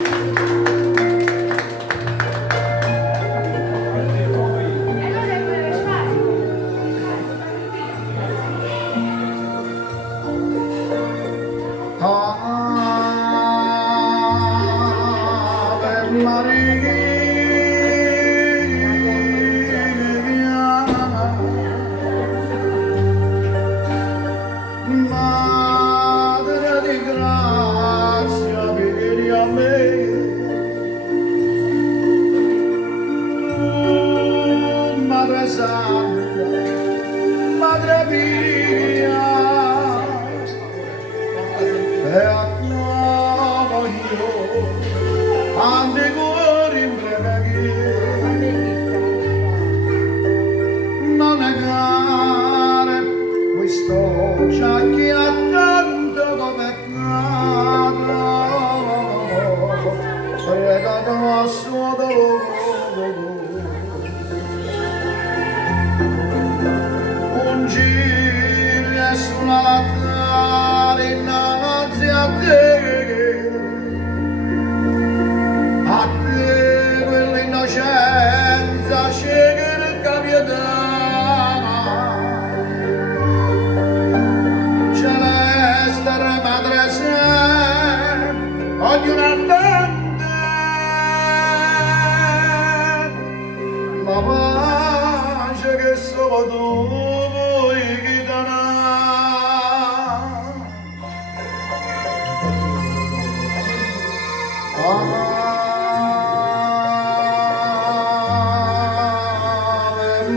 Madre di grazia, vieni a me. Madre Santa, Madre mia, e acclamo io, ante cuore in preghiera, non negare questo già che ha tanto governato, pregato a suo dolore. Ungire sull'altare innanzi a te quell'innocenza cerca pietà, celeste madre sei, ognuno attende la pace che solo tu vuoi dare. Ave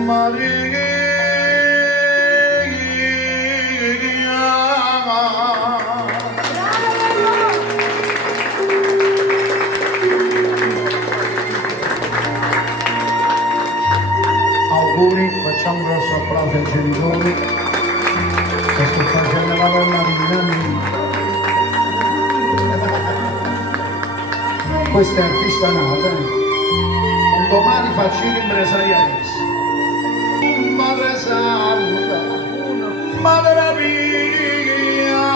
Maria. Auguri, facciamo un grosso applauso ai genitori che sto facendo la donna di Nanni. Questa è artigianale, un domani faccio impresariale. Madre Santa, Madre mia,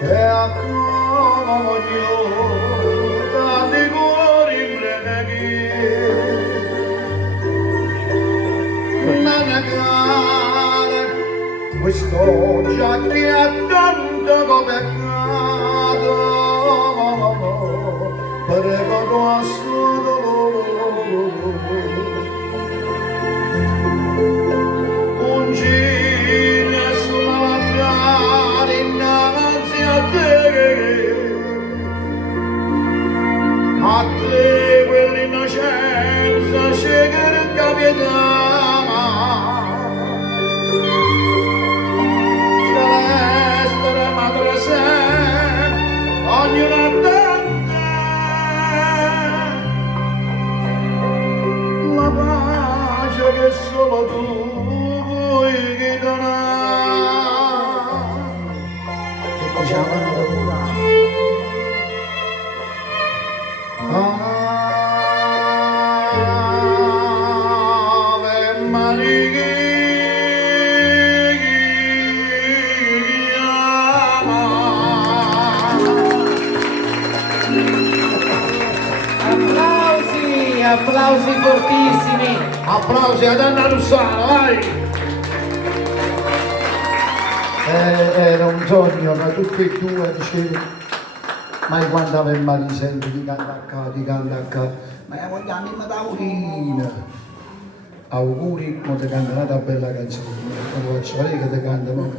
e acclamo io, tanti cuori in preghiera, non negare questo già che ha tanto governato, prego a suo dolore. Ungire sull'altare innanzi a te quell'innocenza cerca pietà, celeste madre sei, ognuno attende la pace che solo tu vuoi dare. Che diciamo da curare. Ave Maria. Applausi fortissimi, Applausi ad Anna Russano, vai! Era un sogno da tutti e due, dicevi, ma quando Ave Maria sento di canta a ca, ma vogliamo in taurina. Auguri, mo te canta una bella canzone, non lo faccio vedere che te cantano.